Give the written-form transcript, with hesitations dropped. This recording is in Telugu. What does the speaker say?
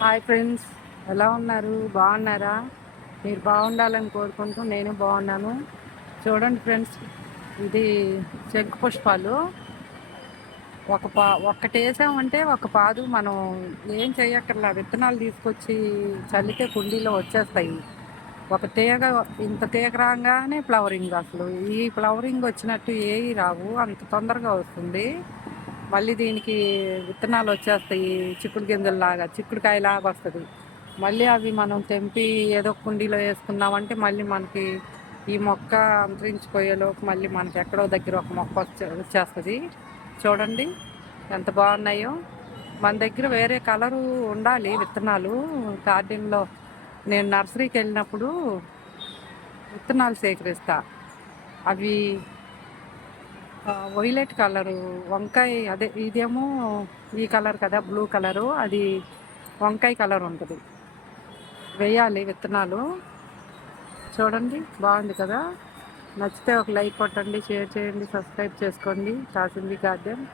హాయ్ ఫ్రెండ్స్, ఎలా ఉన్నారు? బాగున్నారా? మీరు బాగుండాలని కోరుకుంటూ నేను బాగున్నాను. చూడండి ఫ్రెండ్స్, ఇది శంకు పుష్పాలు. ఒక్కటి వేసామంటే ఒక పాదు మనం ఏం చేయక్కర్లా, విత్తనాలు తీసుకొచ్చి చల్లితే కుండీలో వచ్చేస్తాయి. ఒక తీగ, ఇంత తీగ రాగానే ఫ్లవరింగ్. అసలు ఈ ఫ్లవరింగ్ వచ్చినట్టు ఏవి రావు, అంత తొందరగా వస్తుంది. మళ్ళీ దీనికి విత్తనాలు వచ్చేస్తాయి, చిక్కుడు గింజల్లాగా, చిక్కుడుకాయలాగా వస్తుంది. మళ్ళీ అవి మనం తెంపి ఏదో కుండీలో వేసుకున్నామంటే మళ్ళీ మనకి ఈ మొక్క అంతరించిపోయేలోపు మళ్ళీ మనకి ఎక్కడో దగ్గర ఒక మొక్క వచ్చేస్తుంది. చూడండి ఎంత బాగున్నాయో. మన దగ్గర వేరే కలరు ఉండాలి విత్తనాలు. గార్డెన్లో నేను నర్సరీకి వెళ్ళినప్పుడు విత్తనాలు సేకరిస్తా. అవి వైలెట్ కలరు వంకాయ, అదే ఇదేమో ఈ కలర్ కదా, బ్లూ కలరు, అది వంకాయ కలర్ ఉంటుంది. వేయాలి విత్తనాలు. చూడండి బాగుంది కదా. నచ్చితే ఒక లైక్ కొట్టండి, షేర్ చేయండి, సబ్స్క్రైబ్ చేసుకోండి. కాసింది గార్డెన్.